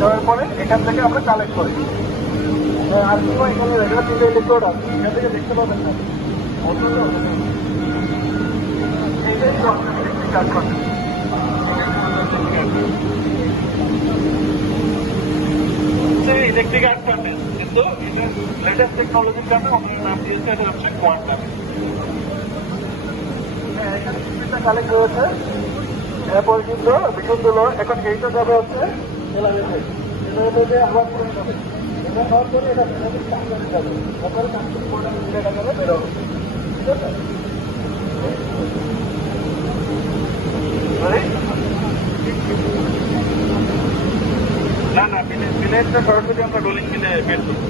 দেওয়ার পরে এখান থেকে আমরা কালেক্ট করি। আর কি এখানে রেগুলার 3টে ইলেকট্রোড আছে, এখান থেকে দেখতে পাবেন না এইটাই কাজ করে। ইলেকট্রিক আর্ট ফার্নেস, কিন্তু এটা লেটেস্ট টেকনোলজির কারণে আমাদের নাম দিয়েছে, এটা হচ্ছে কোয়ান্টাম। এখানে কিছুটা কালেক্ট হয়েছে, এরপর কিন্তু বিদ্যুৎগুলো এখন এইটা যাবে হচ্ছে এলাকাতে আবার করে যাবে, এটা হওয়ার পরে এটা কাজ যাবে, তারপরে কাজ এটা যাবে বেরোবে। ঠিক আছে, না না বিলেটটা সরাসরি আমরা রোলিং মিলে বের করবো।